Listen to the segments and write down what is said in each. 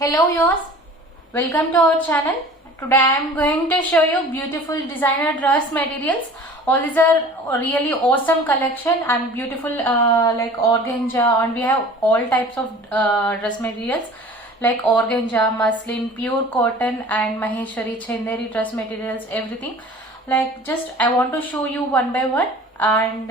Hello yours, welcome to our channel. Today I am going to show you beautiful designer dress materials. All these are really awesome collection and beautiful like organza, and we have all types of dress materials like organza, muslin, pure cotton and Maheshwari, Chanderi dress materials, everything. Like just I want to show you one by one, and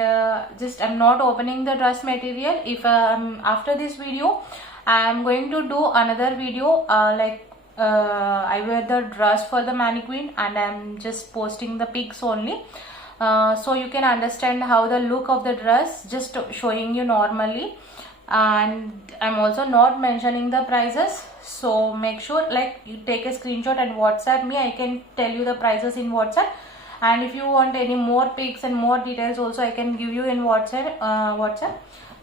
just I'm not opening the dress material. If after this video I am going to do another video I wear the dress for the mannequin and I am just posting the pics only, so you can understand how the look of the dress, just showing you normally. And I'm also not mentioning the prices, so make sure like you take a screenshot and WhatsApp me. I can tell you the prices in WhatsApp, and if you want any more pics and more details also I can give you in WhatsApp.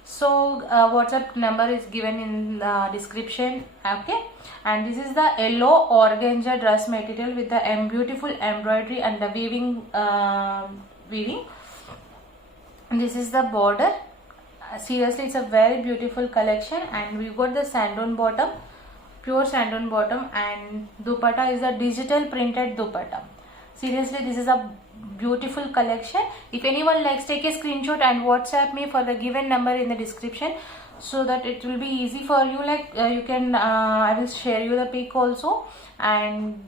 So WhatsApp number is given in the description. Okay, and this is the yellow organza dress material with the beautiful embroidery and the weaving. And this is the border. Seriously, it's a very beautiful collection, and we got the sandone bottom, pure sandone bottom, and dupatta is a digital printed dupatta. Seriously, this is a beautiful collection. If anyone likes, take a screenshot and WhatsApp me for the given number in the description, so that it will be easy for you. Like you can I will share you the pic also and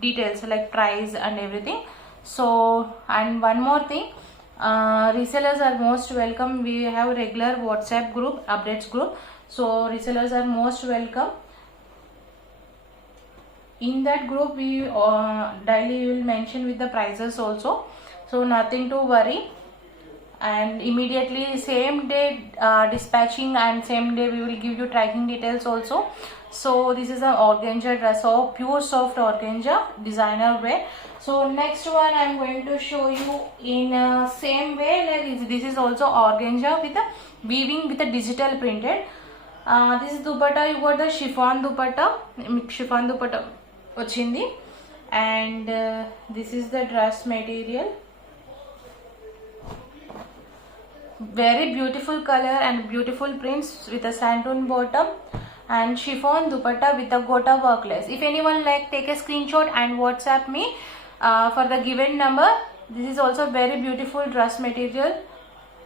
details like price and everything. So, and one more thing, resellers are most welcome. We have regular WhatsApp group, updates group, so resellers are most welcome. In that group we daily will mention with the prices also, so nothing to worry. And immediately same day dispatching, and same day we will give you tracking details also. So this is an organza dress, so pure soft organza designer wear. So next one I am going to show you in same way, like this is also organza with a weaving with a digital printed. This is dupatta, you got the chiffon dupatta వచ్చింది, and this is the dress material. Very beautiful color and beautiful prints with a sandone bottom and chiffon dupatta with the gota work lace. If anyone like, take a screenshot and WhatsApp me for the given number. This is also very beautiful dress material,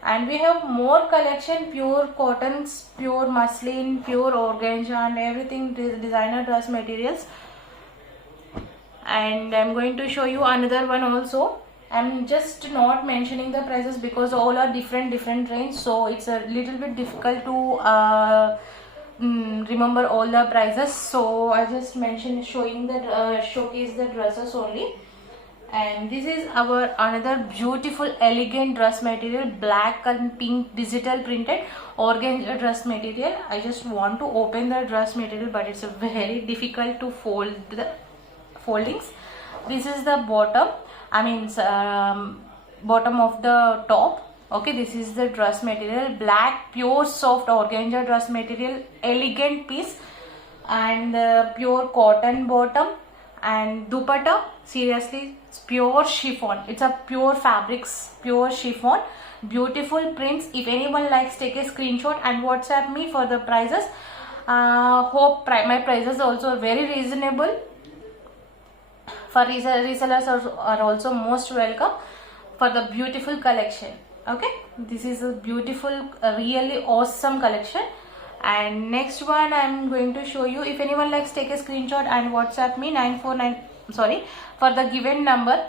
and we have more collection, pure cottons, pure muslin, pure organza and everything, designer dress materials. And I'm going to show you another one also. I'm just not mentioning the prices because all are different range, so it's a little bit difficult to remember all the prices. So I just mentioned showing the showcase the dresses only. And this is our another beautiful elegant dress material, black and pink digital printed organza dress material. I just want to open the dress material, but it's very difficult to fold the foldings. This is the bottom, bottom of the top. Okay, this is the dress material, black pure soft organza dress material, elegant piece, and pure cotton bottom and dupatta. Seriously, it's pure chiffon, it's a pure fabrics, pure chiffon, beautiful prints. If anyone likes, take a screenshot and WhatsApp me for the prices. Hope my prices also very reasonable. For resellers are also most welcome for the beautiful collection. Okay, this is a beautiful really awesome collection. And next one I am going to show you. If anyone likes, take a screenshot and WhatsApp me for the given number.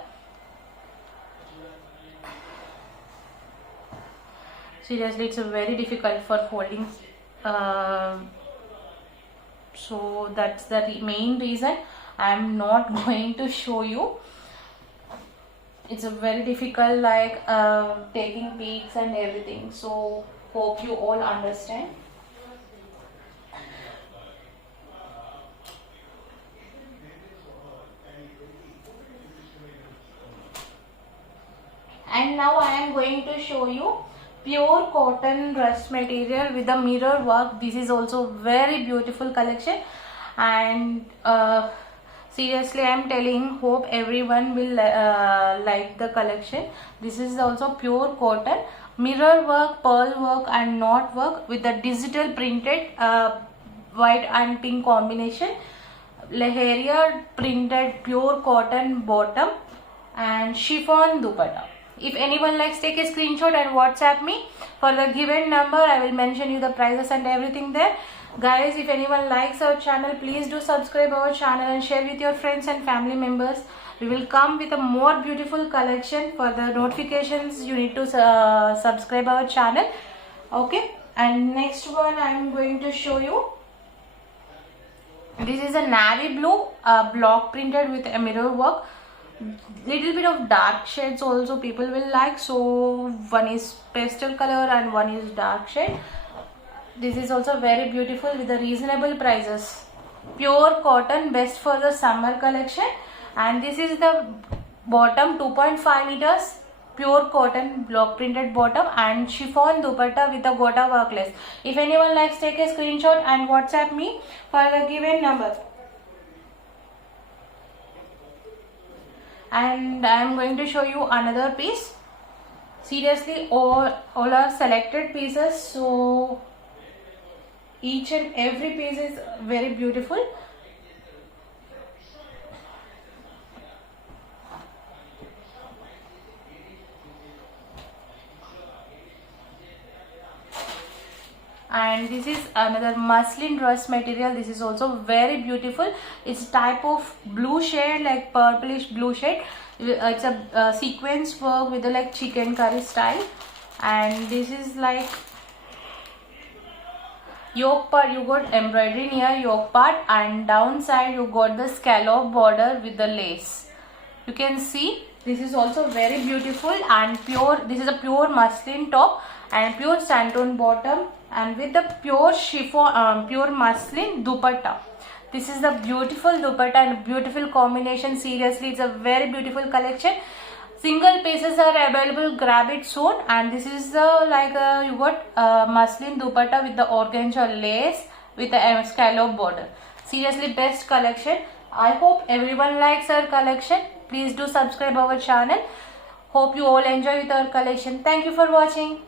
Seriously, it's very difficult for folding, so that's the main reason I'm not going to show you. It's a very difficult, like taking pics and everything, so hope you all understand. And now I am going to show you pure cotton dress material with the mirror work. This is also very beautiful collection, and seriously, I am telling, hope everyone will like the collection. This is also pure cotton, mirror work, pearl work and knot work with the digital printed white and pink combination. Leheria printed pure cotton bottom and chiffon dupatta. If anyone likes, take a screenshot and WhatsApp me. For the given number, I will mention you the prices and everything there. Guys, if anyone likes our channel, please do subscribe our channel and share with your friends and family members. We will come with a more beautiful collection. For the notifications, you need to subscribe our channel. Okay, and next one I am going to show you. This is a navy blue block printed with a mirror work. Little bit of dark shades also people will like, so one is pastel color and one is dark shade. This is also very beautiful with the reasonable prices. Pure cotton, best for the summer collection. And this is the bottom, 2.5 meters, pure cotton block printed bottom and chiffon dupatta with the gota work lace. If anyone likes, take a screenshot and WhatsApp me for the given number. And I am going to show you another piece. Seriously, all are selected pieces, so each and every piece is very beautiful. And this is another muslin dress material. This is also very beautiful. It's type of blue shade, like purplish blue shade. It's a sequence work with the like chicken curry style. And this is like yoke part. You got embroidery near yoke part, and downside you got the scallop border with the lace. You can see this is also very beautiful and pure. This is a pure muslin top and pure sandtone bottom, and with the pure chiffon, pure muslin dupatta. This is the beautiful dupatta and beautiful combination. Seriously, it's a very beautiful collection. Single pieces are available, grab it soon. And this is the you got muslin dupatta with the organza lace with the scallop border. Seriously, best collection. I hope everyone likes our collection. Please do subscribe our channel. Hope you all enjoy with our collection. Thank you for watching.